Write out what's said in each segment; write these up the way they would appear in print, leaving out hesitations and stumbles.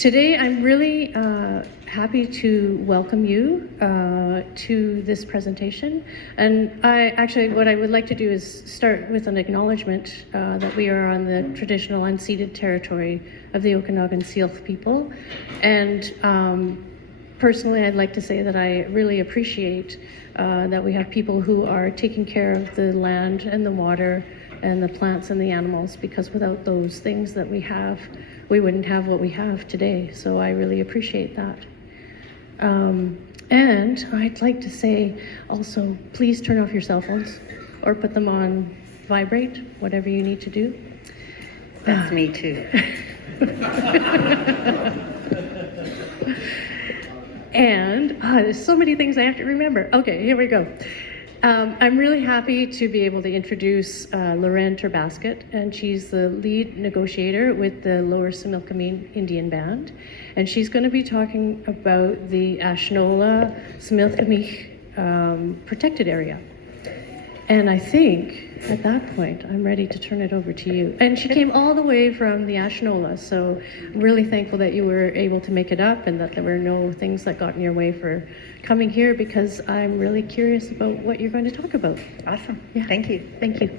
Today, I'm really happy to welcome you to this presentation. And what I would like to do is start with an acknowledgement that we are on the traditional unceded territory of the Okanagan syilx people. And personally, I'd like to say that I really appreciate that we have people who are taking care of the land and the water and the plants and the animals, because without those things that we have, we wouldn't have what we have today. So I really appreciate that. And I'd like to say also, please turn off your cell phones or put them on vibrate, whatever you need to do. That's me too. And there's so many things I have to remember. Okay, here we go. I'm really happy to be able to introduce Lorraine Terbasket, and she's the lead negotiator with the Lower Similkameen Indian Band. And she's going to be talking about the Ashnola smelqmix Protected Area. And I think at that point, I'm ready to turn it over to you. And she came all the way from the Ashnola, so I'm really thankful that you were able to make it up and that there were no things that got in your way for coming here, because I'm really curious about what you're going to talk about. Awesome. Yeah. Thank you. Thank you.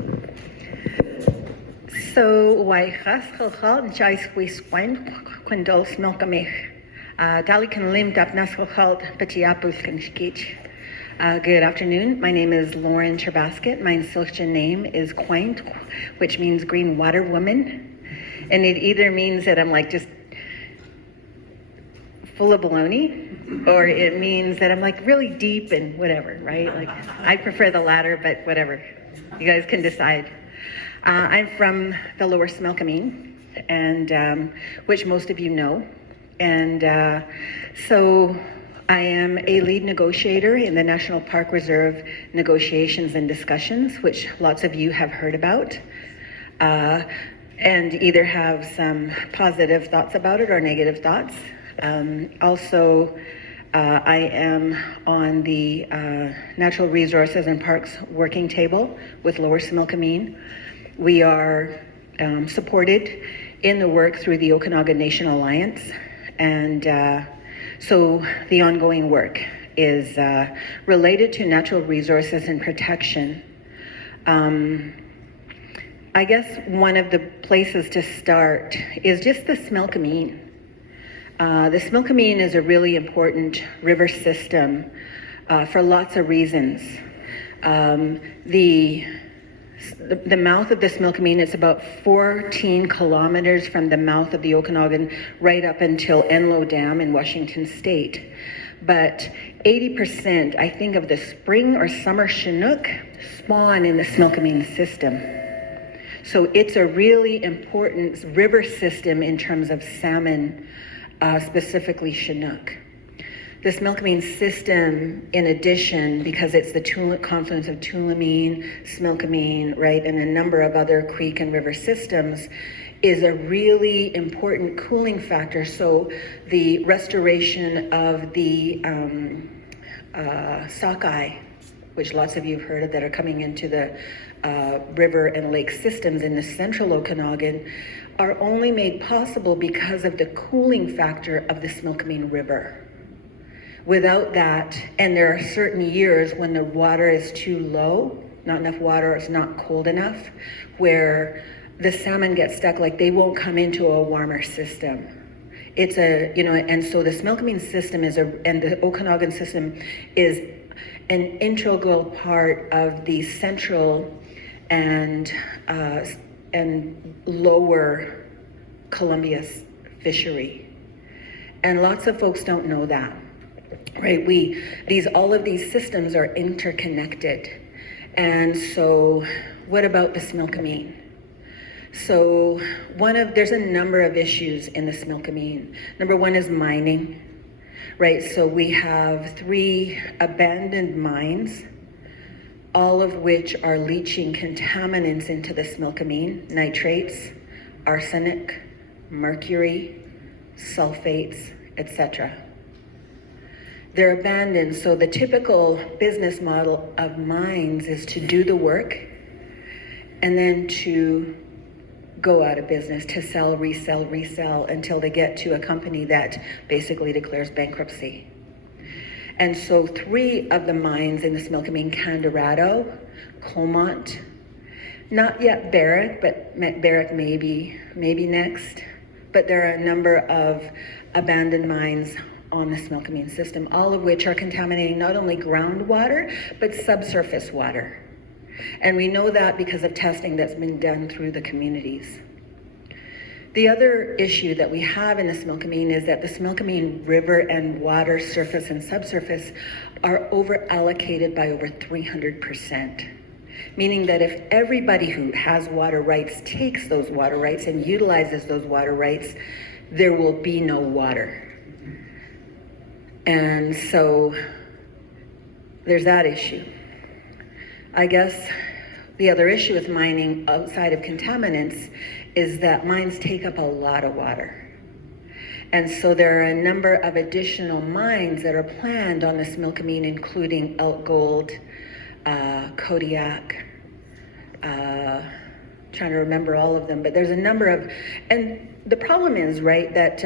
So, waichas chalchal jais wiswain quindol smelqmix. Dali can lim dap naschalchal petiapus can skich. Good afternoon. My name is Lauren Terbasket. My syilx name is Quaint, which means green water woman. And it either means that I'm like just full of baloney, or it means that I'm like really deep and whatever, right? Like I prefer the latter, but whatever. You guys can decide. I'm from the Lower Similkameen, and which most of you know. And so I am a lead negotiator in the National Park Reserve negotiations and discussions, which lots of you have heard about, and either have some positive thoughts about it or negative thoughts. Also, I am on the Natural Resources and Parks Working Table with Lower Similkameen. We are supported in the work through the Okanagan Nation Alliance, and so the ongoing work is related to natural resources and protection. I guess one of the places to start is just the Similkameen. The Similkameen is a really important river system for lots of reasons. The mouth of the Similkameen is about 14 kilometers from the mouth of the Okanagan right up until Enowkin Dam in Washington State. But 80%, I think, of the spring or summer Chinook spawn in the Similkameen system. So it's a really important river system in terms of salmon, specifically Chinook. The Similkameen system, in addition, because it's the confluence of Tulameen, Similkameen, right, and a number of other creek and river systems, is a really important cooling factor. So the restoration of the sockeye, which lots of you have heard of, that are coming into the river and lake systems in the central Okanagan, are only made possible because of the cooling factor of the Similkameen River. Without that, and there are certain years when the water is too low, not enough water, it's not cold enough, where the salmon get stuck, like they won't come into a warmer system. It's and so the Similkameen system and the Okanagan system is an integral part of the central and lower Columbia fishery. And lots of folks don't know that. Right, all of these systems are interconnected. And so what about the Similkameen? So there's a number of issues in the Similkameen. Number one is mining, right? So we have 3 abandoned mines, all of which are leaching contaminants into the Similkameen: nitrates, arsenic, mercury, sulfates, etc. They're abandoned, so the typical business model of mines is to do the work and then to go out of business, to sell, resell, until they get to a company that basically declares bankruptcy. And so 3 of the mines in the Similkameen, Candarado, Colmont, not yet Barrick, but Barrick maybe next, but there are a number of abandoned mines on the Similkameen system, all of which are contaminating not only groundwater, but subsurface water. And we know that because of testing that's been done through the communities. The other issue that we have in the Similkameen is that the Similkameen River and water, surface and subsurface, are over-allocated by over 300%. Meaning that if everybody who has water rights takes those water rights and utilizes those water rights, there will be no water. And so there's that issue. I guess the other issue with mining outside of contaminants is that mines take up a lot of water. And so there are a number of additional mines that are planned on the Similkameen, including Elk Gold, Kodiak, trying to remember all of them, but there's a number of, and the problem is, right, that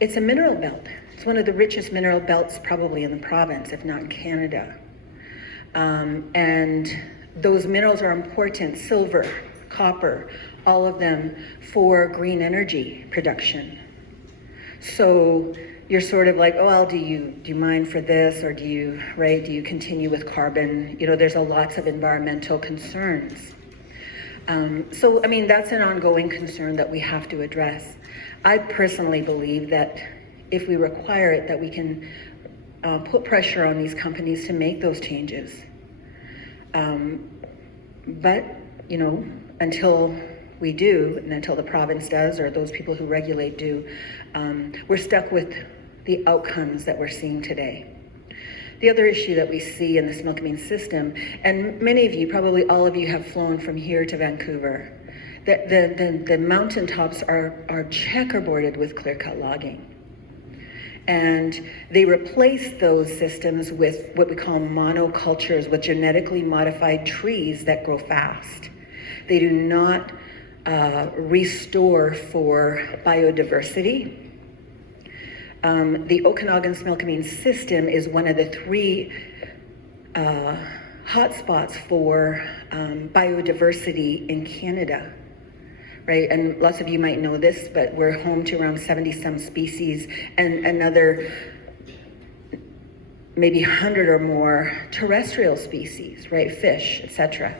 it's a mineral belt. It's one of the richest mineral belts probably in the province, if not in Canada. And those minerals are important: silver, copper, all of them for green energy production. So you're sort of like, oh, well, do you mine for this, or do you continue with carbon? You know, there's lots of environmental concerns. So, I mean, that's an ongoing concern that we have to address. I personally believe that if we require it, that we can put pressure on these companies to make those changes. But, you know, until we do, and until the province does, or those people who regulate do, we're stuck with the outcomes that we're seeing today. The other issue that we see in the Similkameen system, and many of you, probably all of you, have flown from here to Vancouver, the mountaintops are checkerboarded with clear-cut logging. And they replace those systems with what we call monocultures, with genetically modified trees that grow fast. They do not restore for biodiversity. The Okanagan Similkameen system is one of the 3 hotspots for biodiversity in Canada, right? And lots of you might know this, but we're home to around 70-some species and another maybe 100 or more terrestrial species, right? Fish, etc.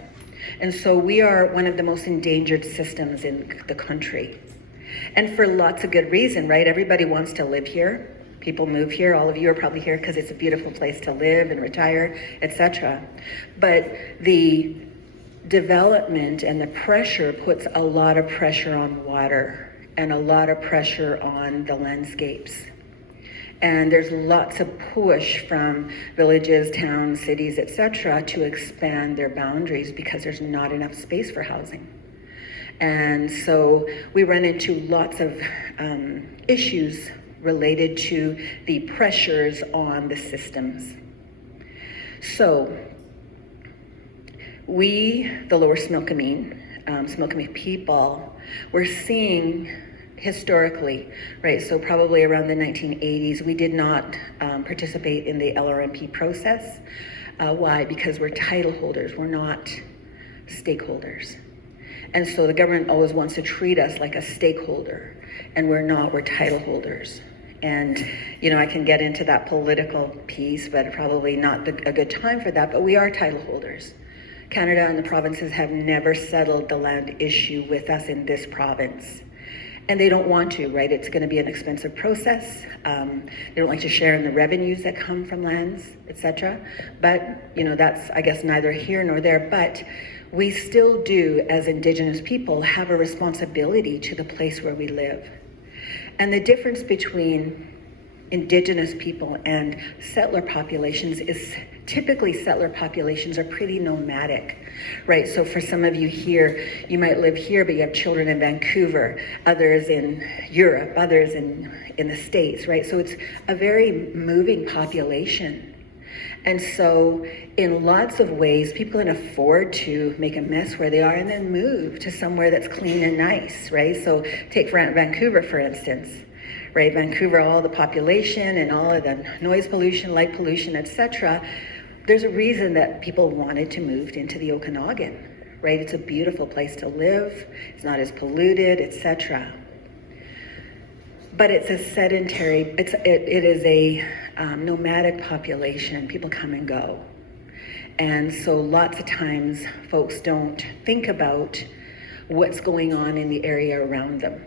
And so we are one of the most endangered systems in the country. And for lots of good reason, right? Everybody wants to live here. People move here. All of you are probably here because it's a beautiful place to live and retire, etc. But the development and the pressure puts a lot of pressure on water and a lot of pressure on the landscapes. And there's lots of push from villages, towns, cities, etc. to expand their boundaries because there's not enough space for housing. And so we run into lots of issues related to the pressures on the systems. So we, the Lower Similkameen, Similkameen people, we're seeing historically, right, so probably around the 1980s, we did not participate in the LRMP process. Why? Because we're title holders, we're not stakeholders. And so the government always wants to treat us like a stakeholder, and we're not, we're title holders. And, you know, I can get into that political piece, but probably not a good time for that, but we are title holders. Canada and the provinces have never settled the land issue with us in this province. And they don't want to, right? It's going to be an expensive process. They don't like to share in the revenues that come from lands, etc. But, you know, that's, I guess, neither here nor there. But we still do, as Indigenous people, have a responsibility to the place where we live. And the difference between Indigenous people and settler populations is typically settler populations are pretty nomadic, right? So for some of you here, you might live here, but you have children in Vancouver, others in Europe, others in the States, right? So it's a very moving population. And so in lots of ways, people can afford to make a mess where they are and then move to somewhere that's clean and nice, right? So take Vancouver, for instance, right? Vancouver, all the population and all of the noise pollution, light pollution, etc. There's a reason that people wanted to move into the Okanagan, right? It's a beautiful place to live. It's not as polluted, etc. But it's a sedentary, it is a nomadic population. People come and go. And so lots of times folks don't think about what's going on in the area around them.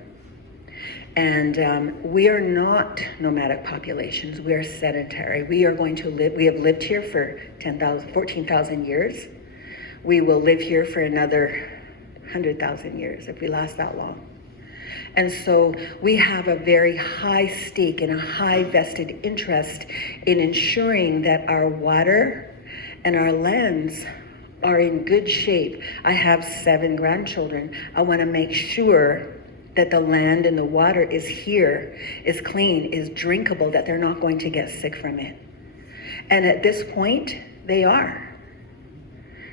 And we are not nomadic populations. We are sedentary. We are going to live, we have lived here for 14,000 years. We will live here for another 100,000 years if we last that long. And so we have a very high stake and a high vested interest in ensuring that our water and our lands are in good shape. I have 7 grandchildren. I want to make sure that the land and the water is here, is clean, is drinkable, that they're not going to get sick from it. And at this point, they are.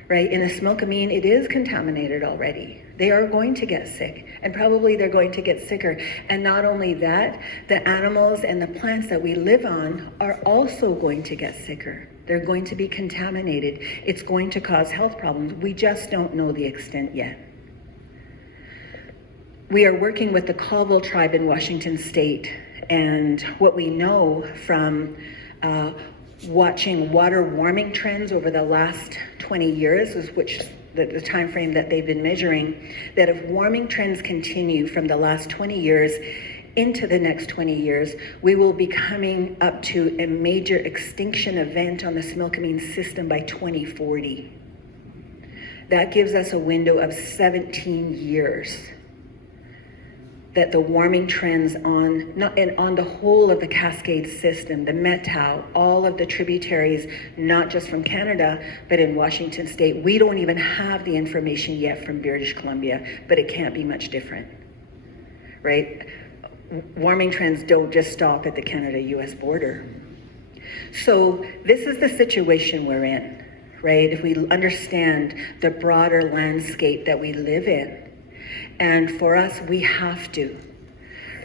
Right? In the Similkameen, it is contaminated already. They are going to get sick, and probably they're going to get sicker. And not only that, the animals and the plants that we live on are also going to get sicker. They're going to be contaminated. It's going to cause health problems. We just don't know the extent yet. We are working with the Colville tribe in Washington State, and what we know from watching water warming trends over the last 20 years, which the time frame that they've been measuring, that if warming trends continue from the last 20 years into the next 20 years, we will be coming up to a major extinction event on the Similkameen system by 2040. That gives us a window of 17 years that the warming trends on the whole of the Cascade system, the Methow, all of the tributaries, not just from Canada, but in Washington State. We don't even have the information yet from British Columbia, but it can't be much different, right? Warming trends don't just stop at the Canada-US border. So this is the situation we're in, right? If we understand the broader landscape that we live in. And for us, we have to,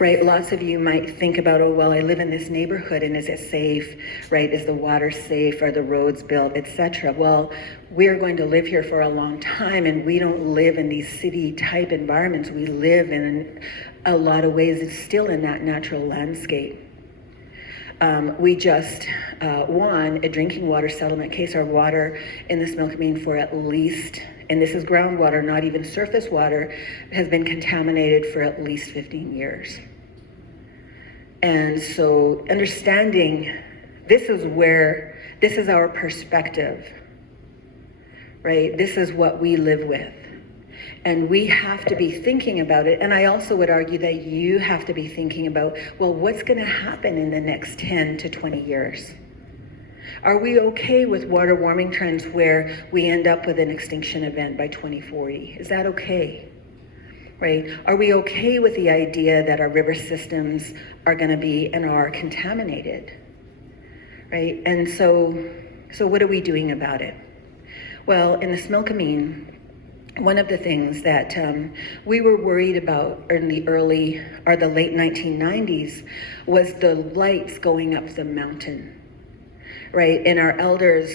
right? Lots of you might think about, oh, well, I live in this neighborhood and is it safe, right? Is the water safe? Are the roads built, etc.? Well, we're going to live here for a long time, and we don't live in these city type environments. We live in a lot of ways, it's still in that natural landscape. We just won a drinking water settlement case. Our water in the Similkameen for at least, and this is groundwater, not even surface water, has been contaminated for at least 15 years. And so understanding this is our perspective, right? This is what we live with. And we have to be thinking about it. And I also would argue that you have to be thinking about, well, what's going to happen in the next 10 to 20 years? Are we okay with water warming trends where we end up with an extinction event by 2040? Is that okay? Right? Are we okay with the idea that our river systems are going to be and are contaminated? Right? And so what are we doing about it? Well, in the Similkameen, one of the things that we were worried about in the late 1990s was the lights going up the mountain, right? And our elders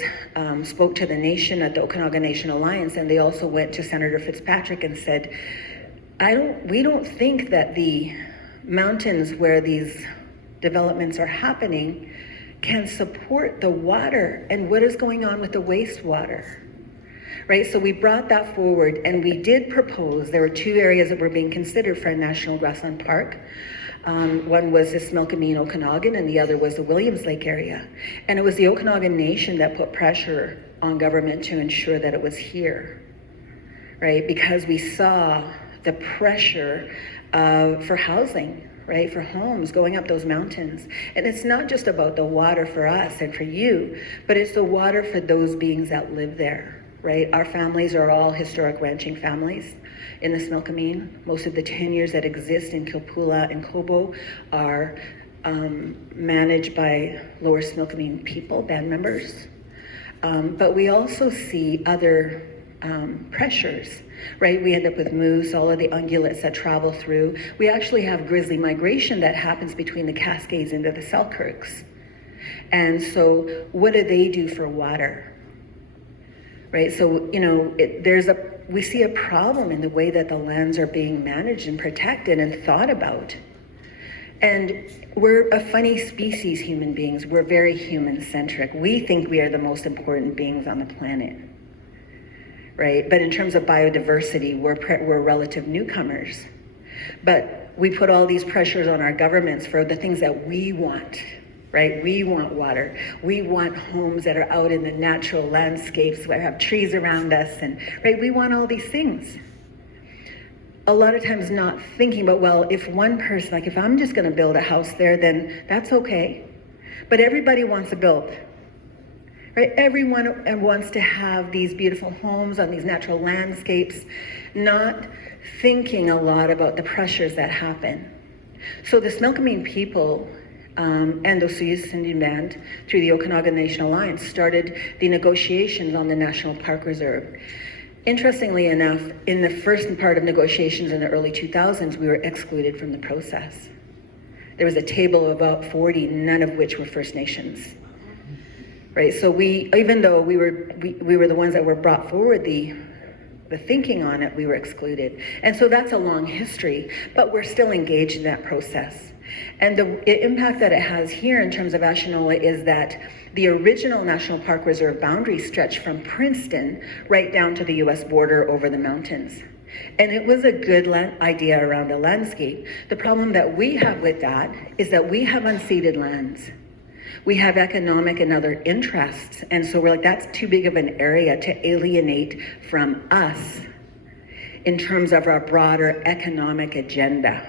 spoke to the nation at the Okanagan Nation Alliance, and they also went to Senator Fitzpatrick and said, we don't think that the mountains where these developments are happening can support the water and what is going on with the wastewater. Right, so we brought that forward, and we did propose, there were 2 areas that were being considered for a national grassland park. One was the Similkameen Okanagan, and the other was the Williams Lake area. And it was the Okanagan Nation that put pressure on government to ensure that it was here, right? Because we saw the pressure for housing, right, for homes going up those mountains. And it's not just about the water for us and for you, but it's the water for those beings that live there. Right, our families are all historic ranching families in the Similkameen. Most of the tenures that exist in Kilpoola and Kobo are managed by Lower Similkameen people, band members. But we also see other pressures, right? We end up with moose, all of the ungulates that travel through. We actually have grizzly migration that happens between the Cascades into the Selkirks. And so what do they do for water? Right, so, you know, we see a problem in the way that the lands are being managed and protected and thought about. And we're a funny species, human beings. We're very human-centric. We think we are the most important beings on the planet, right? But in terms of biodiversity, we're relative newcomers. But we put all these pressures on our governments for the things that we want, right? We want water. We want homes that are out in the natural landscapes where have trees around us, and right, we want all these things. A lot of times not thinking about, well, if one person, like if I'm just gonna build a house there, then that's okay. But everybody wants to build, right? Everyone wants to have these beautiful homes on these natural landscapes, not thinking a lot about the pressures that happen. So the Similkameen people and the syilx Indian band, through the Okanagan Nations Alliance, started the negotiations on the National Park Reserve. Interestingly enough, in the first part of negotiations in the early 2000s, we were excluded from the process. There was a table of about 40, none of which were First Nations. Right, so even though we were the ones that were brought forward the thinking on it, we were excluded. And so that's a long history, but we're still engaged in that process. And the impact that it has here in terms of Ashnola is that the original National Park Reserve boundary stretched from Princeton right down to the US border over the mountains. And it was a good idea around a landscape. The problem that we have with that is that we have unceded lands. We have economic and other interests. And so we're like, that's too big of an area to alienate from us in terms of our broader economic agenda.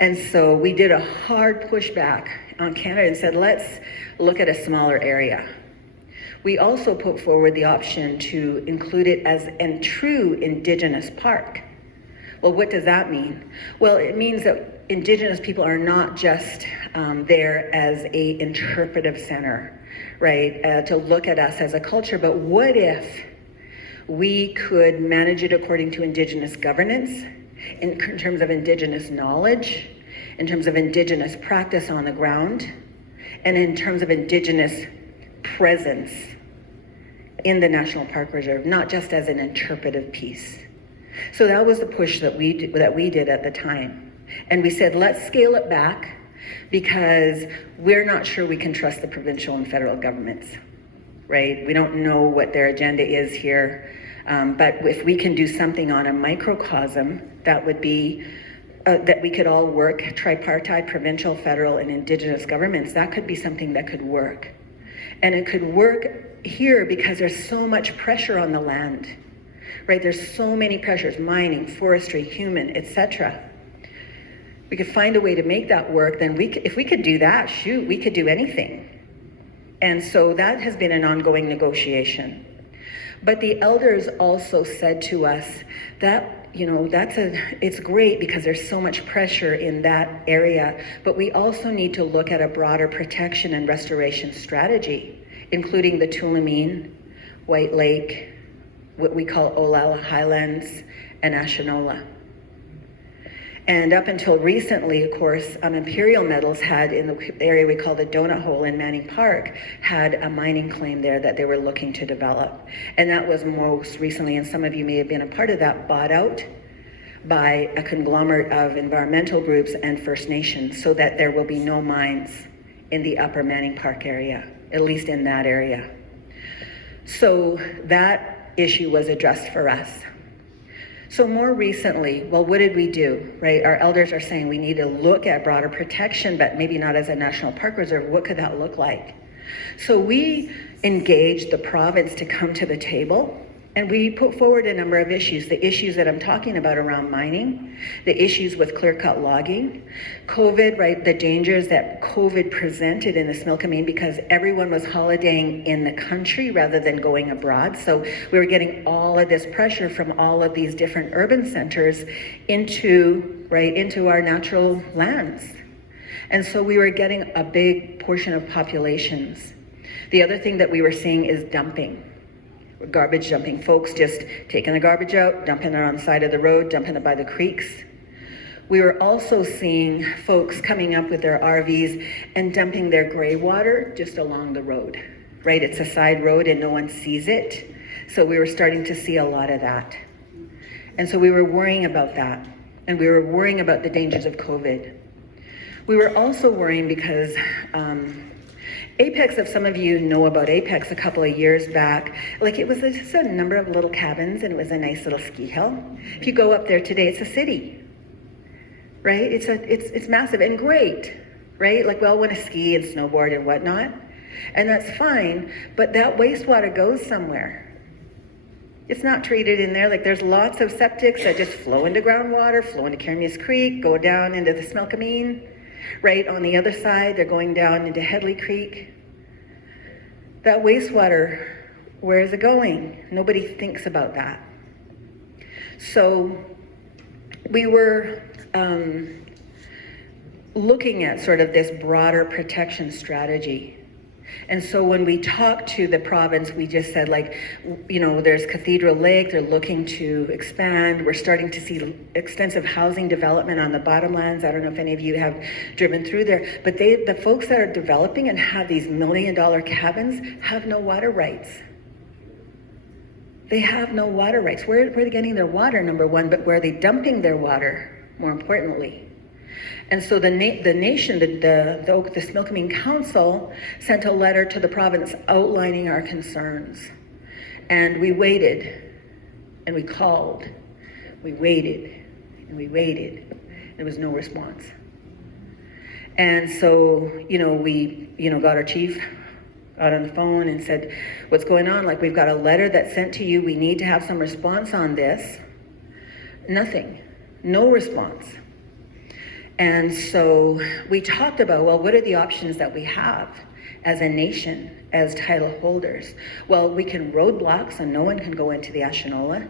And so we did a hard pushback on Canada and said, let's look at a smaller area. We also put forward the option to include it as a true Indigenous park. Well, what does that mean? Well, it means that Indigenous people are not just there as a interpretive center, right? To look at us as a culture, but what if we could manage it according to Indigenous governance, in terms of Indigenous knowledge, in terms of Indigenous practice on the ground, and in terms of Indigenous presence in the National Park Reserve, not just as an interpretive piece. So that was the push that we did at the time. And we said, let's scale it back because we're not sure we can trust the provincial and federal governments, right? We don't know what their agenda is here. But if we can do something on a microcosm, that would be that we could all work, tripartite, provincial, federal, and Indigenous governments, that could be something that could work. And it could work here because there's so much pressure on the land, right? There's so many pressures, mining, forestry, human, etc. We could find a way to make that work, then if we could do that, shoot, we could do anything. And so that has been an ongoing negotiation. But the elders also said to us that, you know, it's great because there's so much pressure in that area, but we also need to look at a broader protection and restoration strategy, including the Tulameen, White Lake, what we call Olalla Highlands, and Ashnola. And up until recently, of course, Imperial Metals had, in the area we call the Donut Hole in Manning Park, had a mining claim there that they were looking to develop. And that was most recently, and some of you may have been a part of that, bought out by a conglomerate of environmental groups and First Nations so that there will be no mines in the upper Manning Park area, at least in that area. So that issue was addressed for us. So more recently, well, what did we do, right? Our elders are saying we need to look at broader protection, but maybe not as a national park reserve. What could that look like? So we engaged the province to come to the table, and we put forward a number of issues. The issues that I'm talking about around mining, the issues with clear-cut logging, COVID, right? The dangers that COVID presented in the Similkameen because everyone was holidaying in the country rather than going abroad. So we were getting all of this pressure from all of these different urban centers into our natural lands. And so we were getting a big portion of populations. The other thing that we were seeing is dumping, garbage dumping. Folks just taking the garbage out, dumping it on the side of the road, dumping it by the creeks. We were also seeing folks coming up with their RVs and dumping their gray water just along the road, right? It's a side road and no one sees it. So we were starting to see a lot of that. And so we were worrying about that. And we were worrying about the dangers of COVID. We were also worrying because Apex, if some of you know about Apex, a couple of years back, like it was just a number of little cabins and it was a nice little ski hill. If you go up there today, it's a city. Right? It's massive and great, right? Like we all want to ski and snowboard and whatnot, and that's fine, but that wastewater goes somewhere. It's not treated in there. Like there's lots of septics that just flow into groundwater, flow into Kermias Creek, go down into the Similkameen, right? On the other side, they're going down into Headley Creek. That wastewater, where is it going? Nobody thinks about that. So we were looking at sort of this broader protection strategy. And so when we talked to the province, we just said, like, you know, there's Cathedral Lake, they're looking to expand. We're starting to see extensive housing development on the bottomlands. I don't know if any of you have driven through there, but the folks that are developing and have these $1 million cabins have no water rights. They have no water rights. Where are they getting their water, number one, but where are they dumping their water, more importantly? And so the nation, the Similkameen Council sent a letter to the province outlining our concerns. And we waited, and we called. We waited, and we waited. There was no response. And so, we, got our chief out on the phone and said, what's going on? Like, we've got a letter that's sent to you. We need to have some response on this. Nothing. No response. And so we talked about, well, what are the options that we have as a nation, as title holders? Well, we can roadblock so no one can go into the Ashnola,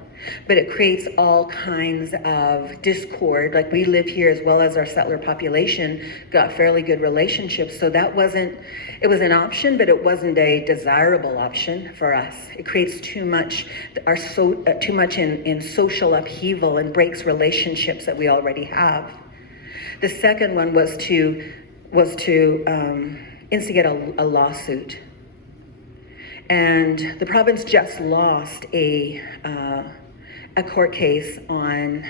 but it creates all kinds of discord. Like we live here as well as our settler population, got fairly good relationships. So it was an option, but it wasn't a desirable option for us. It creates too much in social upheaval and breaks relationships that we already have. The second one was to instigate a lawsuit. And the province just lost a court case on,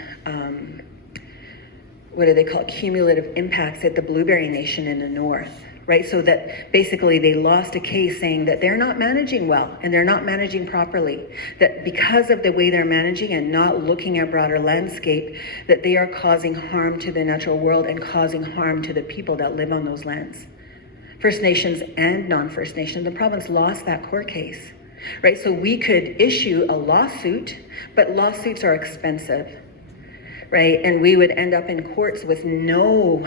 what do they call it, cumulative impacts at the Blueberry Nation in the north, right? So that basically they lost a case saying that they're not managing well and they're not managing properly. That because of the way they're managing and not looking at broader landscape, that they are causing harm to the natural world and causing harm to the people that live on those lands. First Nations and non-First Nations, the province lost that court case, right? So we could issue a lawsuit, but lawsuits are expensive, right? And we would end up in courts with no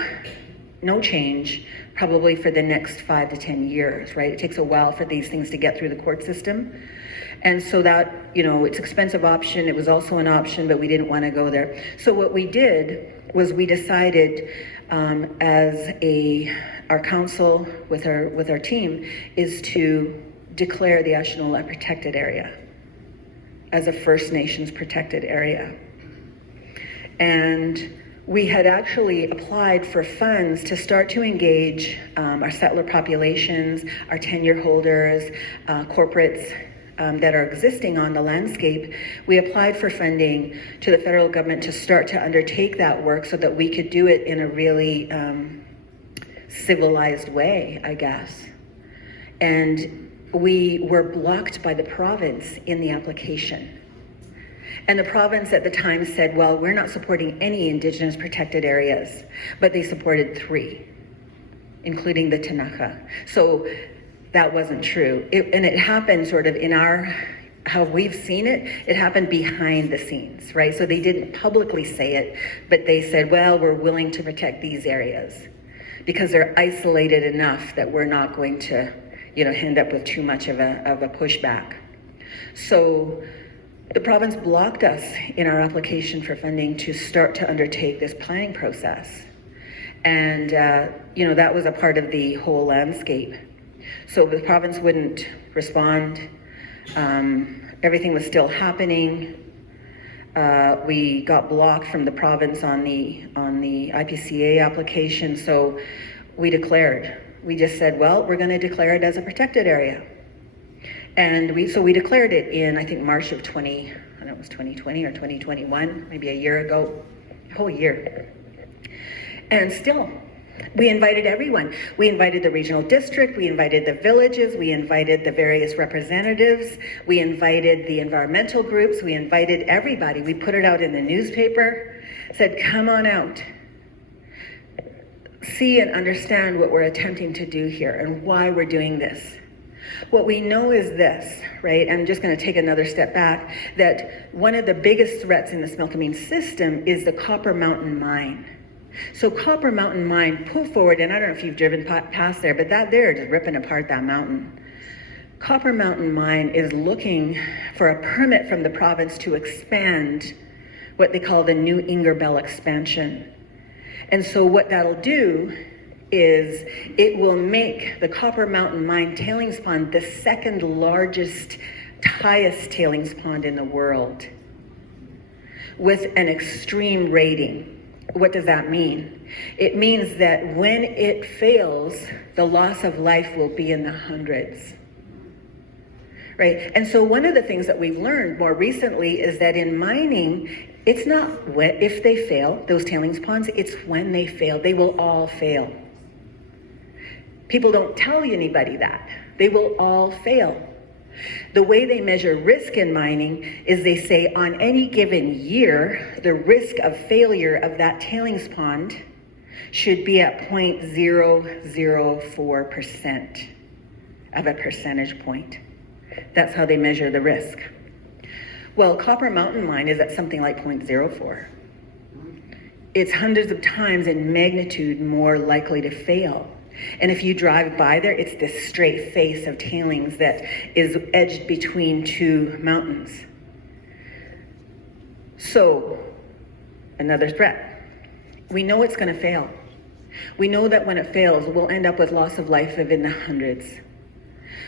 change probably for the next 5 to 10 years, right? It takes a while for these things to get through the court system. And so that, it's an expensive option. It was also an option, but we didn't want to go there. So what we did was we decided our council with our team is to declare the Ashnola a protected area as a First Nations protected area. And we had actually applied for funds to start to engage our settler populations, our tenure holders, corporates that are existing on the landscape. We applied for funding to the federal government to start to undertake that work so that we could do it in a really civilized way, I guess. And we were blocked by the province in the application. And the province at the time said, well, we're not supporting any Indigenous protected areas, but they supported 3, including the Tanaka. So that wasn't true. And it happened sort of in how we've seen it, it happened behind the scenes, right? So they didn't publicly say it, but they said, well, we're willing to protect these areas because they're isolated enough that we're not going to, end up with too much of a pushback. So the province blocked us in our application for funding to start to undertake this planning process. And, that was a part of the whole landscape. So the province wouldn't respond. Everything was still happening. We got blocked from the province on the IPCA application, so we declared. We just said, well, we're going to declare it as a protected area. And we declared it in, I think, March of 2020 or 2021, maybe a year ago, a whole year. And still, we invited everyone. We invited the regional district, we invited the villages, we invited the various representatives, we invited the environmental groups, we invited everybody. We put it out in the newspaper, said, come on out. See and understand what we're attempting to do here and why we're doing this. What we know is this, right? I'm just going to take another step back, that one of the biggest threats in the Similkameen system is the Copper Mountain Mine. So Copper Mountain Mine pulled forward, and I don't know if you've driven past there, but that there is ripping apart that mountain. Copper Mountain Mine is looking for a permit from the province to expand what they call the New Ingerbelle expansion. And so what that'll do is it will make the Copper Mountain Mine tailings pond the second largest, highest tailings pond in the world with an extreme rating. What does that mean? It means that when it fails, the loss of life will be in the hundreds. Right? And so one of the things that we've learned more recently is that in mining, it's not if they fail, those tailings ponds, it's when they fail. They will all fail. People don't tell anybody that. They will all fail. The way they measure risk in mining is they say on any given year, the risk of failure of that tailings pond should be at 0.004% of a percentage point. That's how they measure the risk. Well, Copper Mountain Mine is at something like 0.04. It's hundreds of times in magnitude more likely to fail. And if you drive by there, it's this straight face of tailings that is edged between two mountains. So, another threat. We know it's going to fail. We know that when it fails, we'll end up with loss of life of in the hundreds.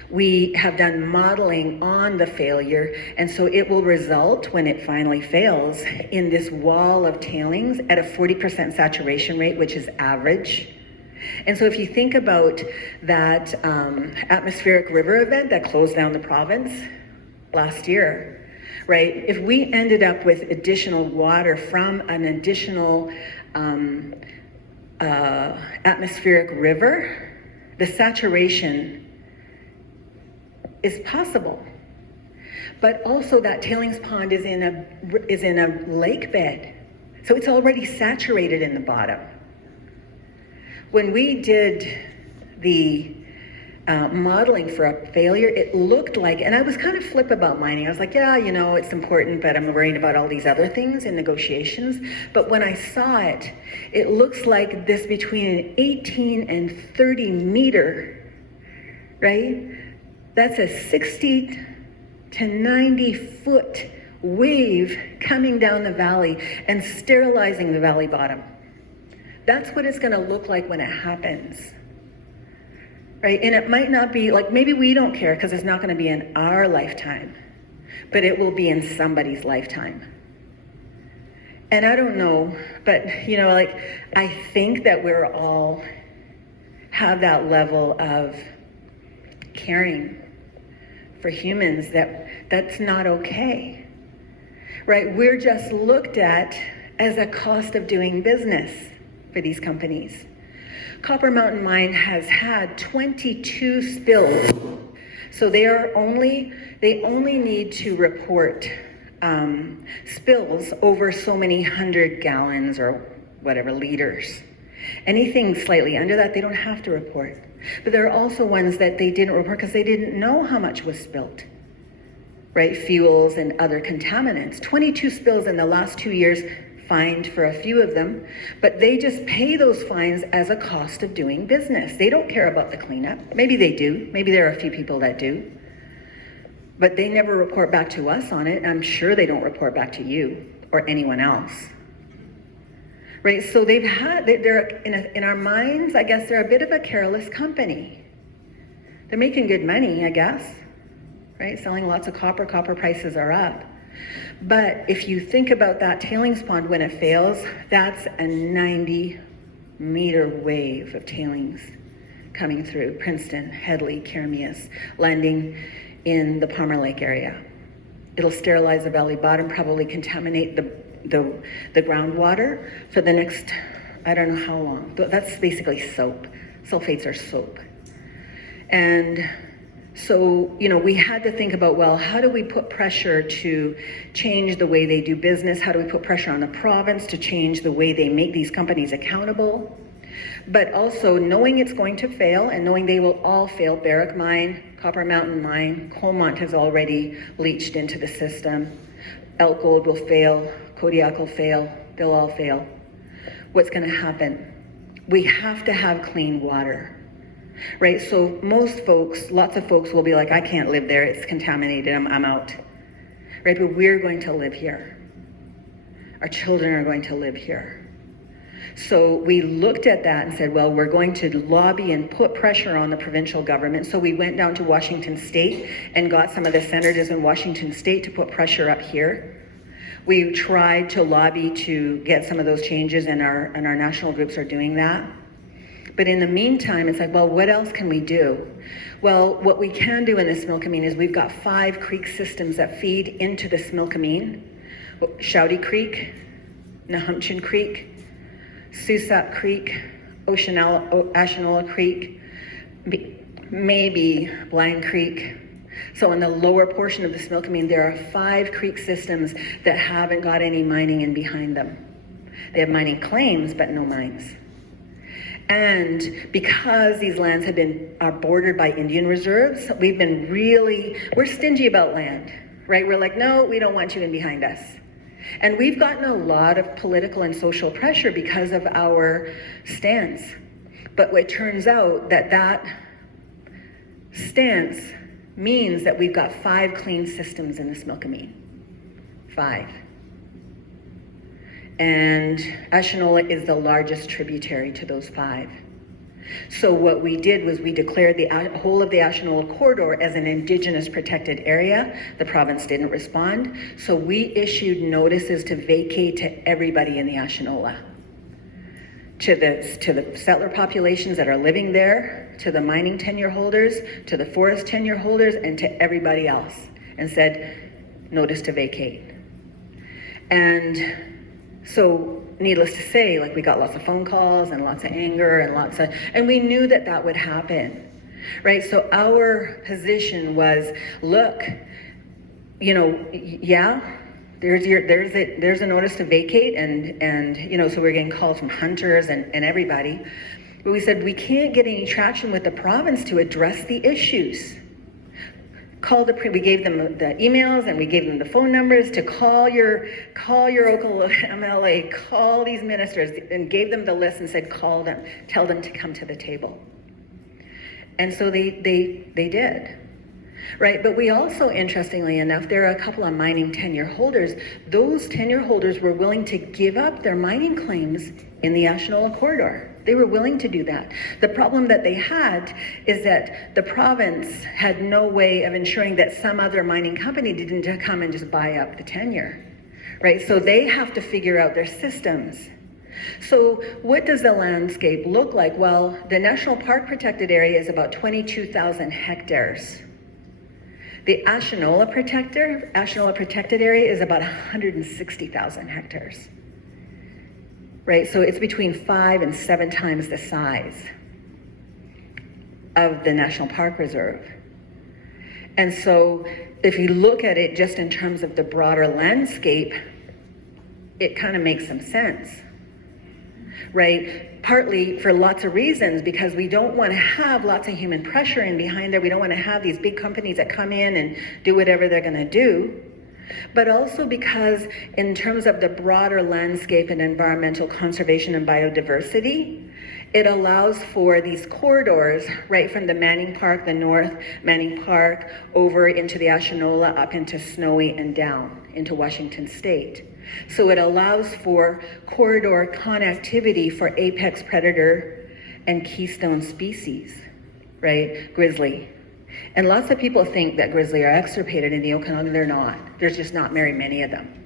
We have done modeling on the failure, and so it will result, when it finally fails, in this wall of tailings at a 40% saturation rate, which is average. And so if you think about that atmospheric river event that closed down the province last year, right? If we ended up with additional water from an additional atmospheric river, the saturation is possible. But also that tailings pond is in a lake bed. So it's already saturated in the bottom. When we did the modeling for a failure, it looked like, and I was kind of flip about mining. I was like, yeah, you know, it's important, but I'm worried about all these other things in negotiations. But when I saw it, it looks like this between an 18 and 30 meter, right? That's a 60 to 90 foot wave coming down the valley and sterilizing the valley bottom. That's what it's going to look like when it happens, right? And it might not be, like, maybe we don't care because it's not going to be in our lifetime, but it will be in somebody's lifetime. And I don't know, but, you know, like, I think that we're all have that level of caring for humans that's not okay, right? We're just looked at as a cost of doing business for these companies. Copper Mountain Mine has had 22 spills. So they only need to report spills over so many 100 gallons or whatever liters. Anything slightly under that, they don't have to report. But there are also ones that they didn't report because they didn't know how much was spilled, right? Fuels and other contaminants. 22 spills in the last 2 years, fined for a few of them, but they just pay those fines as a cost of doing business. They don't care about the cleanup. Maybe they do. Maybe there are a few people that do. But they never report back to us on it. I'm sure they don't report back to you or anyone else. Right? So they're in our minds, I guess they're a bit of a careless company. They're making good money, I guess, right? Selling lots of copper. Copper prices are up. But if you think about that tailings pond when it fails, that's a 90-meter wave of tailings coming through Princeton, Headley, Kiramias, landing in the Palmer Lake area. It'll sterilize the valley bottom, probably contaminate the groundwater for the next, I don't know how long. That's basically soap. Sulfates are soap. And so, we had to think about, well, how do we put pressure to change the way they do business? How do we put pressure on the province to change the way they make these companies accountable? But also knowing it's going to fail and knowing they will all fail. Barrick Mine, Copper Mountain Mine, Coalmont has already leached into the system. Elk Gold will fail, Kodiak will fail, they'll all fail. What's gonna happen? We have to have clean water. Right, so lots of folks will be like, I can't live there, it's contaminated, I'm out. Right, but we're going to live here. Our children are going to live here. So we looked at that and said, well, we're going to lobby and put pressure on the provincial government. So we went down to Washington State and got some of the senators in Washington State to put pressure up here. We tried to lobby to get some of those changes, and our national groups are doing that. But in the meantime, it's like, well, what else can we do? Well, what we can do in the Similkameen is we've got 5 creek systems that feed into the Similkameen. Shouty Creek, Nahumchin Creek, Susac Creek, Ashnola Creek, maybe Blind Creek. So in the lower portion of the Similkameen, there are 5 creek systems that haven't got any mining in behind them. They have mining claims, but no mines. And because these lands are bordered by Indian reserves, we're stingy about land, right? We're like, no, we don't want you in behind us. And we've gotten a lot of political and social pressure because of our stance. But it turns out that stance means that we've got 5 clean systems in the Similkameen. 5. And Ashnola is the largest tributary to those 5. So what we did was we declared the whole of the Ashnola corridor as an Indigenous Protected Area. The province didn't respond. So we issued notices to vacate to everybody in the Ashnola. To the settler populations that are living there, to the mining tenure holders, to the forest tenure holders, and to everybody else. And said, notice to vacate. And so, needless to say, we got lots of phone calls and lots of anger and we knew that would happen, right? So our position was, look, yeah, there's a notice to vacate and so we're getting calls from hunters and everybody. But we said, we can't get any traction with the province to address the issues. We gave them the emails and we gave them the phone numbers to call your local MLA, call these ministers, and gave them the list and said, call them, tell them to come to the table. And so they did, right? But we also, interestingly enough, there are a couple of mining tenure holders. Those tenure holders were willing to give up their mining claims in the Ashnola corridor. They were willing to do that. The problem that they had is that the province had no way of ensuring that some other mining company didn't come and just buy up the tenure, right? So they have to figure out their systems. So what does the landscape look like? Well, the National Park Protected Area is about 22,000 hectares. The Ashnola Protected Area is about 160,000 hectares. Right, so it's between 5 and 7 times the size of the National Park Reserve. And so if you look at it just in terms of the broader landscape, it kind of makes some sense, right? Partly for lots of reasons, because we don't want to have lots of human pressure in behind there. We don't want to have these big companies that come in and do whatever they're going to do. But also because in terms of the broader landscape and environmental conservation and biodiversity, it allows for these corridors right from the Manning Park, the North Manning Park, over into the Ashnola, up into Snowy and down into Washington State. So it allows for corridor connectivity for apex predator and keystone species, right? Grizzly, And lots of people think that grizzly are extirpated in the Okanagan. They're not. There's just not very many of them.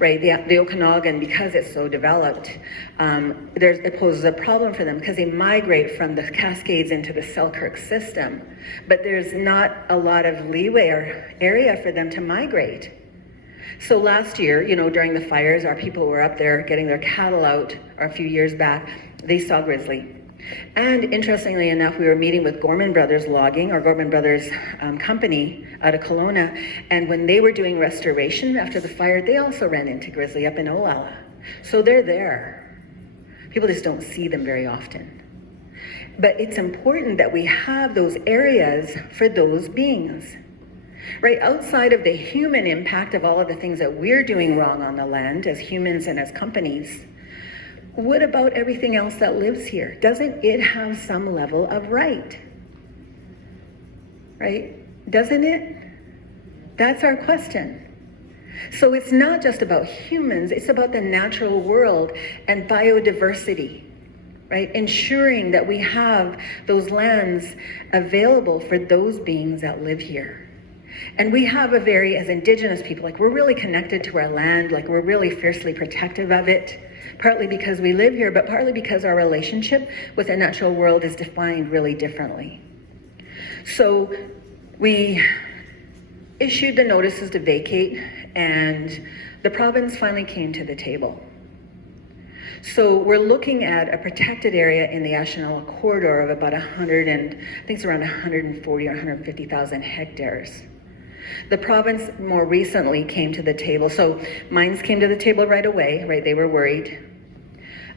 Right, the Okanagan, because it's so developed, it poses a problem for them because they migrate from the Cascades into the Selkirk system, but there's not a lot of leeway or area for them to migrate. So last year, during the fires, our people were up there getting their cattle out, or a few years back, they saw grizzly. And interestingly enough, we were meeting with Gorman Brothers Logging, or Gorman Brothers company out of Kelowna, and when they were doing restoration after the fire, they also ran into grizzly up in Olalla. So they're there. People just don't see them very often. But it's important that we have those areas for those beings. Right, outside of the human impact of all of the things that we're doing wrong on the land as humans and as companies, what about everything else that lives here? Doesn't it have some level of right? Right? Doesn't it? That's our question. So it's not just about humans, it's about the natural world and biodiversity, right? Ensuring that we have those lands available for those beings that live here. And we have as Indigenous people, we're really connected to our land, we're really fiercely protective of it, partly because we live here, but partly because our relationship with the natural world is defined really differently. So we issued the notices to vacate, and the province finally came to the table. So we're looking at a protected area in the Ashnola corridor of about 140 or 150,000 hectares. The province more recently came to the table. So mines came to the table right away, right? They were worried.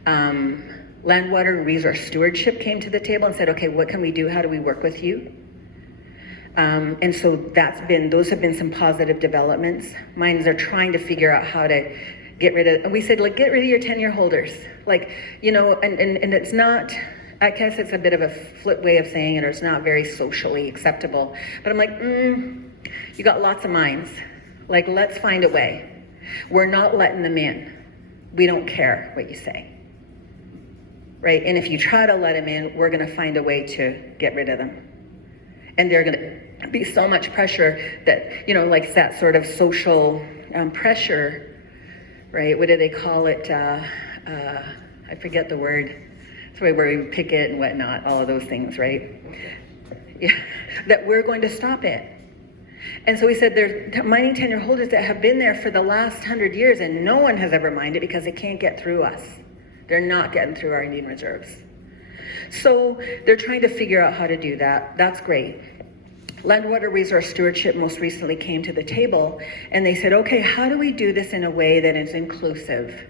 Land, Water, and Resource Stewardship came to the table and said, okay, what can we do? How do we work with you? And so those have been some positive developments. Mines are trying to figure out how to get rid of, and we said, get rid of your tenure holders. And it's not, I guess it's a bit of a flip way of saying it, or it's not very socially acceptable. But I'm like, you got lots of mines. Let's find a way. We're not letting them in. We don't care what you say. Right? And if you try to let them in, we're going to find a way to get rid of them. And there's going to be so much pressure that, that sort of social pressure, right? What do they call it? I forget the word. It's the way where we picket and whatnot, all of those things, right? Yeah, that we're going to stop it. And so we said there's mining tenure holders that have been there for the last 100 years and no one has ever mined it because they can't get through us. They're not getting through our Indian reserves. So they're trying to figure out how to do that. That's great. Land, Water, Resource Stewardship most recently came to the table and they said, okay, how do we do this in a way that is inclusive?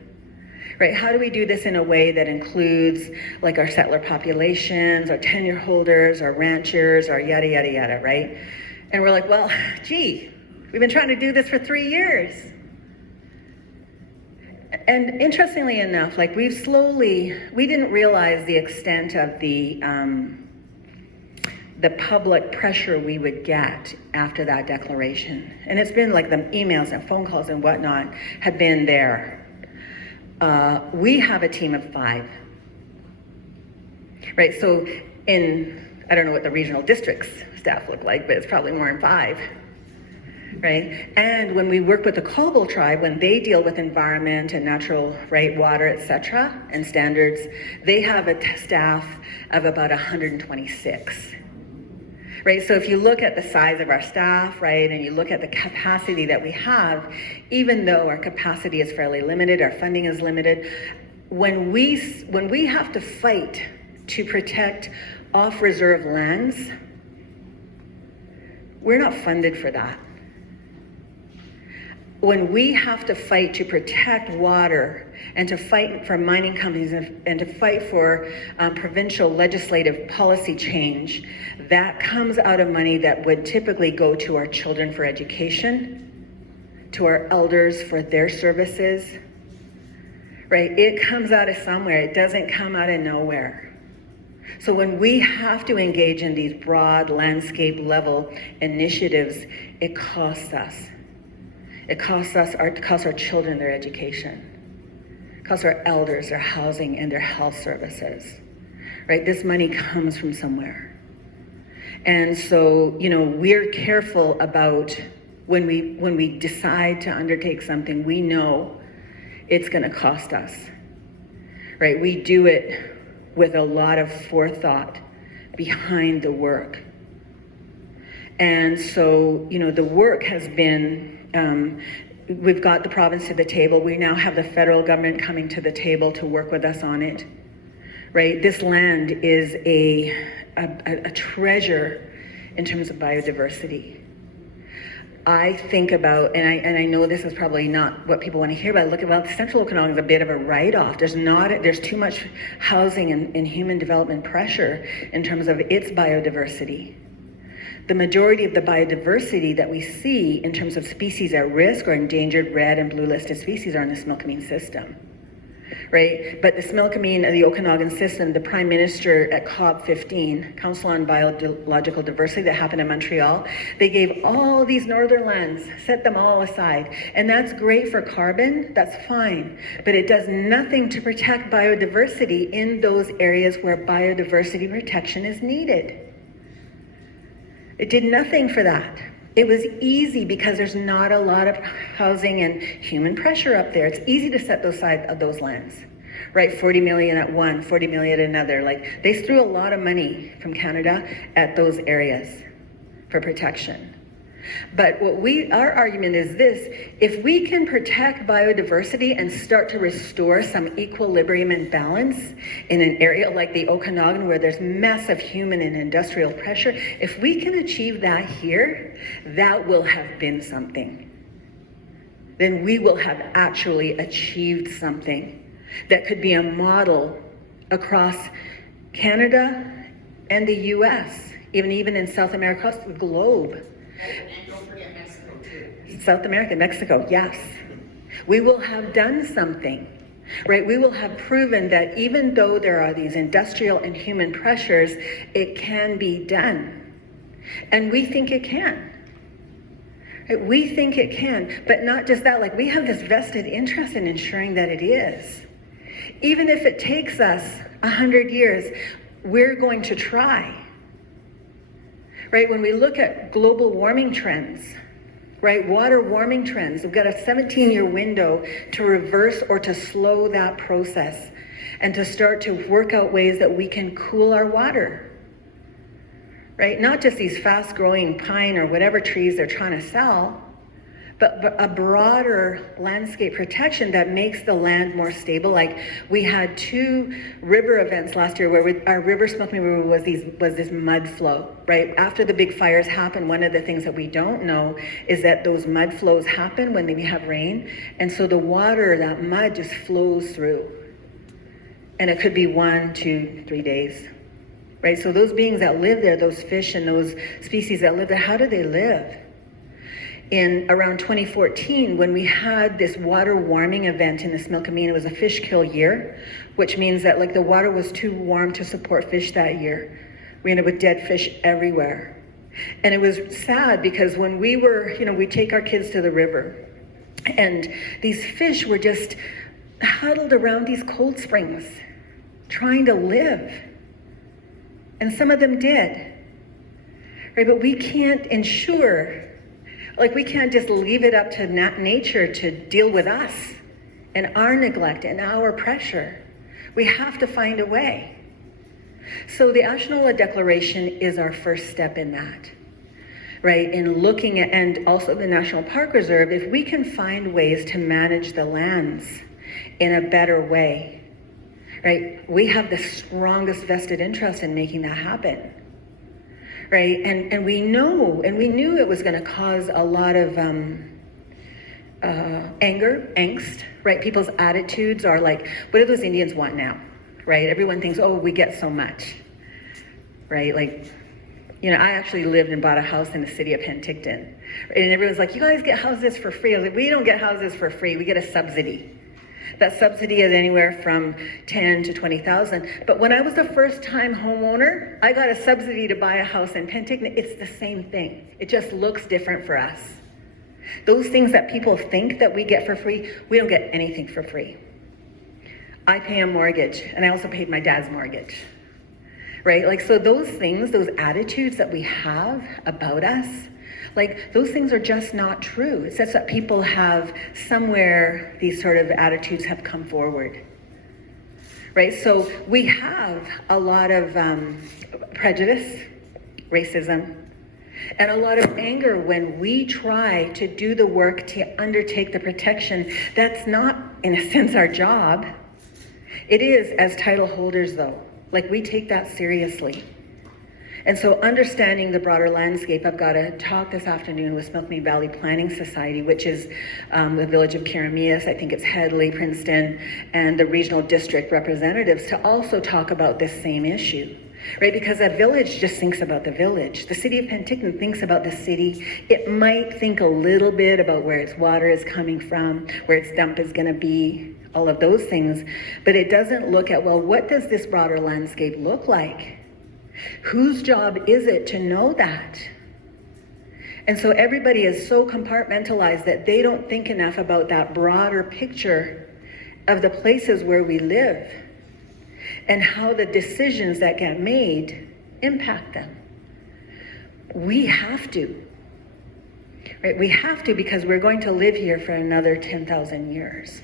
Right? How do we do this in a way that includes our settler populations, our tenure holders, our ranchers, our yada, yada, yada, right? And we're like, well, gee, we've been trying to do this for 3 years. And interestingly enough, we didn't realize the extent of the public pressure we would get after that declaration. And it's been the emails and phone calls and whatnot have been there. We have a team of 5. Right, so I don't know what the regional districts staff look like, but it's probably more than 5, right? And when we work with the Colville tribe, when they deal with environment and natural, water, etc., and standards, they have a staff of about 126, right? So if you look at the size of our staff, right, and you look at the capacity that we have, even though our capacity is fairly limited, our funding is limited, when we have to fight to protect off-reserve lands, we're not funded for that. When we have to fight to protect water and to fight for mining companies and to fight for provincial legislative policy change, that comes out of money that would typically go to our children for education, to our elders for their services, right? It comes out of somewhere. It doesn't come out of nowhere. So when we have to engage in these broad landscape level initiatives, it costs us. It costs our children their education. It costs our elders their housing and their health services, right? This money comes from somewhere. And so, we're careful about when we decide to undertake something, we know it's going to cost us, right? We do it with a lot of forethought behind the work. And so, the work has been, we've got the province to the table. We now have the federal government coming to the table to work with us on it, right? This land is a treasure in terms of biodiversity. I think about, and I know this is probably not what people want to hear, but I look at, Central Okanagan is a bit of a write-off. There's too much housing and human development pressure in terms of its biodiversity. The majority of the biodiversity that we see in terms of species at risk or endangered red and blue listed species are in the Similkameen system, right? But the Similkameen, the Okanagan system, the Prime Minister at COP15, Council on Biological Diversity that happened in Montreal, they gave all these northern lands, set them all aside. And that's great for carbon, that's fine. But it does nothing to protect biodiversity in those areas where biodiversity protection is needed. It did nothing for that. It was easy because there's not a lot of housing and human pressure up there. It's easy to set those lands, right? 40 million at one, 40 million at another. Like, they threw a lot of money from Canada at those areas for protection. But our argument is this: if we can protect biodiversity and start to restore some equilibrium and balance in an area like the Okanagan where there's massive human and industrial pressure, if we can achieve that here, that will have been something. Then we will have actually achieved something that could be a model across Canada and the US, even in South America, across the globe. And don't forget Mexico too. South America, Mexico, yes. We will have done something, right? We will have proven that even though there are these industrial and human pressures, it can be done. And we think it can. Right? We think it can, but not just that, like, we have this vested interest in ensuring that it is. Even if it takes us 100 years, we're going to try. Right, when we look at global warming trends, right, water warming trends, we've got a 17-year window to reverse or to slow that process and to start to work out ways that we can cool our water, right? Not just these fast-growing pine or whatever trees they're trying to sell, but a broader landscape protection that makes the land more stable. Like, we had 2 river events last year where our river, Similkameen River, was this mud flow, right? After the big fires happened, one of the things that we don't know is that those mud flows happen when we have rain. And so the water, that mud just flows through. And it could be 1, 2, 3 days, right? So those beings that live there, those fish and those species that live there, how do they live? In around 2014, when we had this water warming event in the Similkameen, it was a fish kill year, which means that, like, the water was too warm to support fish that year. We ended up with dead fish everywhere. And it was sad because when we were, we take our kids to the river, and these fish were just huddled around these cold springs, trying to live. And some of them did, right? But we can't ensure, we can't just leave it up to nature to deal with us and our neglect and our pressure. We have to find a way. So the Ashnola Declaration is our first step in that, right? In looking at, and also the National Park Reserve, if we can find ways to manage the lands in a better way, right? We have the strongest vested interest in making that happen. Right, and we know, and we knew it was going to cause a lot of anger, angst, right? People's attitudes are like, what do those Indians want now, right? Everyone thinks, oh, we get so much, right? Like, I actually lived and bought a house in the city of Penticton, right? And everyone's like, you guys get houses for free. I was like, we don't get houses for free, we get a subsidy. That subsidy is anywhere from 10 to 20,000. But when I was a first-time homeowner, I got a subsidy to buy a house in Penticton. It's the same thing. It just looks different for us. Those things that people think that we get for free, we don't get anything for free. I pay a mortgage, and I also paid my dad's mortgage, right? Like, so those things, those attitudes that we have about us, like, those things are just not true. It's just that people have somewhere these sort of attitudes have come forward, right? So we have a lot of prejudice, racism, and a lot of anger when we try to do the work to undertake the protection. That's not, in a sense, our job. It is as title holders, though. Like, we take that seriously. And so understanding the broader landscape, I've got a talk this afternoon with Similkameen Valley Planning Society, which is the village of Kiramias, I think it's Headley, Princeton, and the regional district representatives to also talk about this same issue, right? Because a village just thinks about the village. The city of Penticton thinks about the city. It might think a little bit about where its water is coming from, where its dump is gonna be, all of those things, but it doesn't look at, well, what does this broader landscape look like? Whose job is it to know that? And so everybody is so compartmentalized that they don't think enough about that broader picture of the places where we live and how the decisions that get made impact them. We have to, right? We have to, because we're going to live here for another 10,000 years.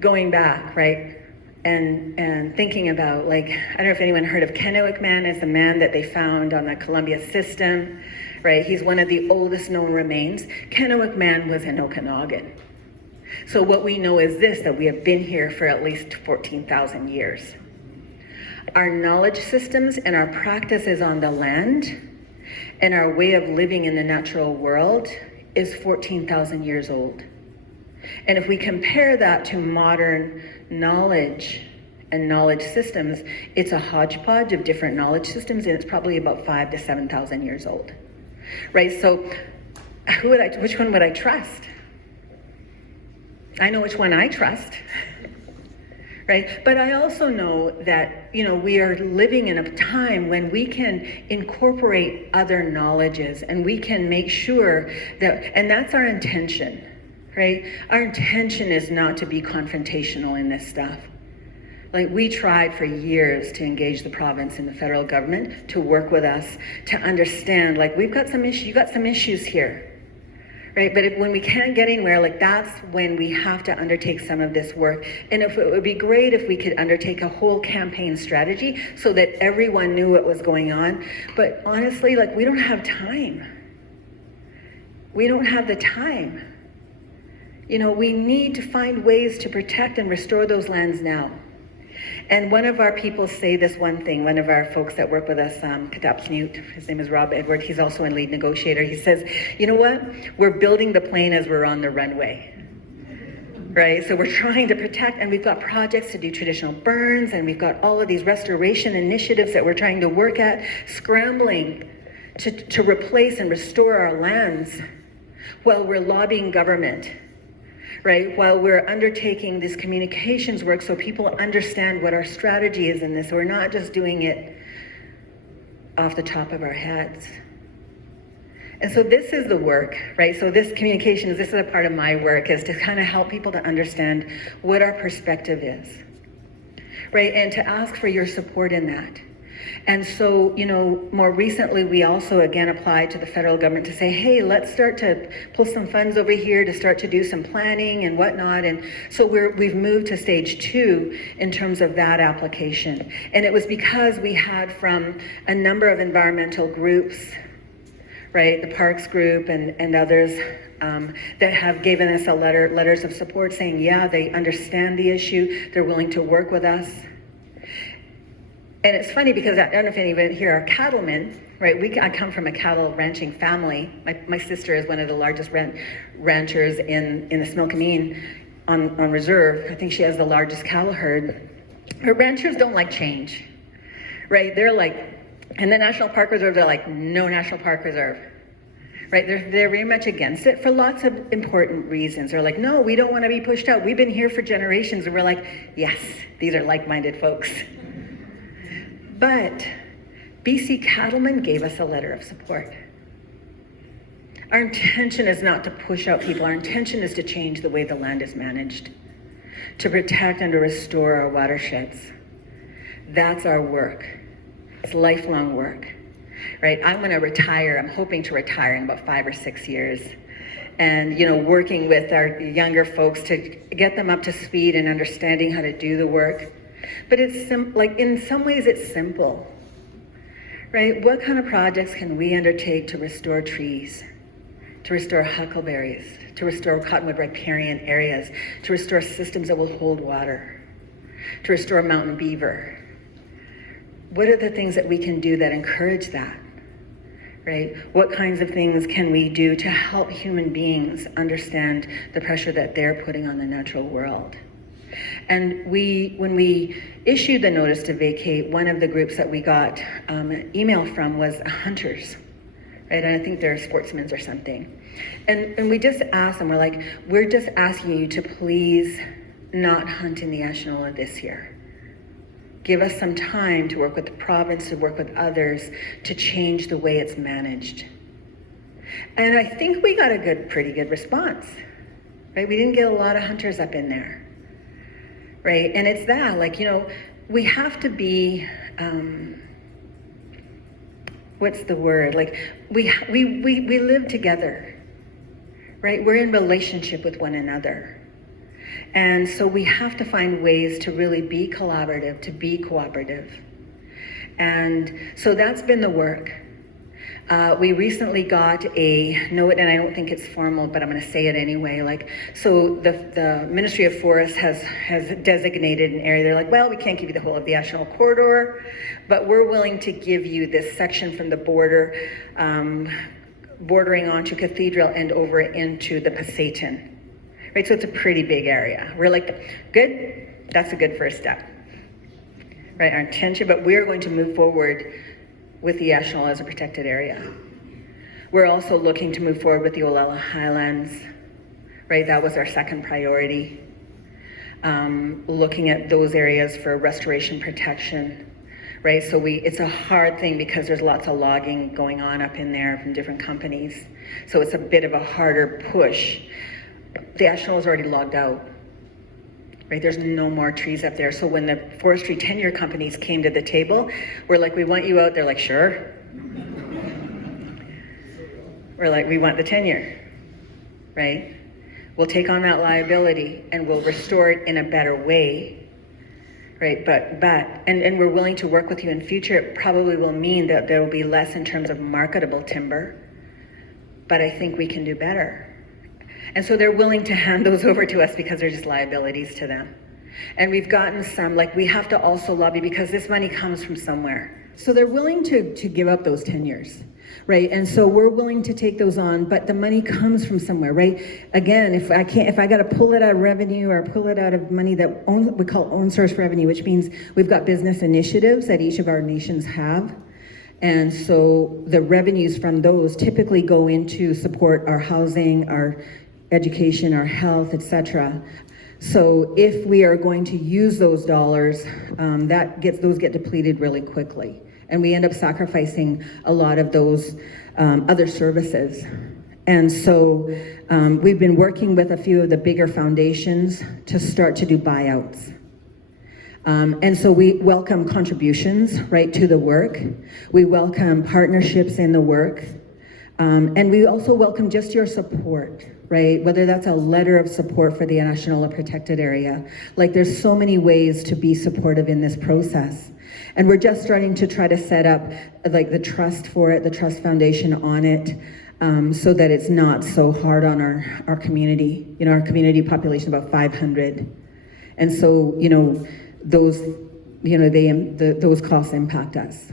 Going back, right? And thinking about, like, I don't know if anyone heard of Enowkin as the man that they found on the Columbia system, right? He's one of the oldest known remains. Enowkin was in Okanagan. So what we know is this, that we have been here for at least 14,000 years. Our knowledge systems and our practices on the land and our way of living in the natural world is 14,000 years old. And if we compare that to modern knowledge and knowledge systems, it's a hodgepodge of different knowledge systems, and it's probably about 5,000 to 7,000 years old, right? So which one would I trust? I know which one I trust, right? But I also know that, we are living in a time when we can incorporate other knowledges, and we can make sure that, and that's our intention. Right? Our intention is not to be confrontational in this stuff. Like, we tried for years to engage the province and the federal government to work with us to understand, like, we've got some issues, you got some issues here, right? But when we can't get anywhere, like, that's when we have to undertake some of this work. And if it would be great if we could undertake a whole campaign strategy so that everyone knew what was going on. But honestly, like, we don't have time. We don't have the time. We need to find ways to protect and restore those lands now. And one of our people say this one thing, one of our folks that work with us, his name is Rob Edward, he's also a lead negotiator. He says, you know what? We're building the plane as we're on the runway, right? So we're trying to protect, and we've got projects to do traditional burns, and we've got all of these restoration initiatives that we're trying to work at, scrambling to replace and restore our lands while we're lobbying government, right? While we're undertaking this communications work so people understand what our strategy is in this. We're not just doing it off the top of our heads. And so this is the work, right? So this communications, this is a part of my work, is to kind of help people to understand what our perspective is, right? And to ask for your support in that. And so, more recently, we also again applied to the federal government to say, hey, let's start to pull some funds over here to start to do some planning and whatnot. And so we've moved to stage 2 in terms of that application. And it was because we had from a number of environmental groups, right, the Parks Group and others, that have given us letters of support saying, yeah, they understand the issue, they're willing to work with us. And it's funny because I don't know if any of you here are cattlemen, right? I come from a cattle ranching family. My sister is one of the largest ranchers in the Similkameen on reserve. I think she has the largest cattle herd. But ranchers don't like change, right? They're like, and the National Park Reserve, they're like, no National Park Reserve, right? They're very much against it for lots of important reasons. They're like, no, we don't want to be pushed out. We've been here for generations. And we're like, yes, these are like-minded folks. But BC Cattlemen gave us a letter of support. Our intention is not to push out people. Our intention is to change the way the land is managed, to protect and to restore our watersheds, That's our work. It's lifelong work, right? I'm going to retire. I'm hoping to retire in about 5 or 6 years. And, working with our younger folks to get them up to speed and understanding how to do the work. But it's in some ways it's simple, right? What kind of projects can we undertake to restore trees, to restore huckleberries, to restore cottonwood riparian areas, to restore systems that will hold water, to restore mountain beaver? What are the things that we can do that encourage that, right? What kinds of things can we do to help human beings understand the pressure that they're putting on the natural world? And when we issued the notice to vacate, one of the groups that we got an email from was hunters, right? And I think they're sportsmen or something. And we just asked them, we're just asking you to please not hunt in the Ashnola this year. Give us some time to work with the province, to work with others, to change the way it's managed. And I think we got a pretty good response, right? We didn't get a lot of hunters up in there, right? And it's that, we have to be, what's the word? We live together, right? We're in relationship with one another. And so we have to find ways to really be collaborative, to be cooperative. And so that's been the work. We recently got a note, and I don't think it's formal, but I'm going to say it anyway. So the Ministry of Forests has designated an area. They're well, we can't give you the whole of the Ashnola corridor, but we're willing to give you this section from the border, bordering onto Cathedral and over into the Penticton. Right, so it's a pretty big area. We're good, that's a good first step. Right, our intention, but we're going to move forward with the Ashnola as a protected area. We're also looking to move forward with the Olela Highlands, right? That was our second priority. Looking at those areas for restoration protection, right? So it's a hard thing because there's lots of logging going on up in there from different companies. So it's a bit of a harder push. The Ashnola is already logged out, right? There's no more trees up there. So when the forestry tenure companies came to the table, we're we want you out. They're sure. We're we want the tenure, right? We'll take on that liability and we'll restore it in a better way, right? And we're willing to work with you in future. It probably will mean that there will be less in terms of marketable timber, but I think we can do better. And so they're willing to hand those over to us because they're just liabilities to them. And we've gotten some, we have to also lobby because this money comes from somewhere. So they're willing to give up those tenures, right? And so we're willing to take those on, but the money comes from somewhere, right? Again, if I got to pull it out of revenue or pull it out of money that we call own source revenue, which means we've got business initiatives that each of our nations have. And so the revenues from those typically go into support our housing, our education, our health, etc. So if we are going to use those dollars, those get depleted really quickly, and we end up sacrificing a lot of those other services. And so we've been working with a few of the bigger foundations to start to do buyouts. And so we welcome contributions, right, to the work. We welcome partnerships in the work. And we also welcome just your support, right? Whether that's a letter of support for the Ashnola protected area. There's so many ways to be supportive in this process. And we're just starting to try to set up the trust for it, the trust foundation on it, so that it's not so hard on our community. Our community population about 500. And so, those costs impact us.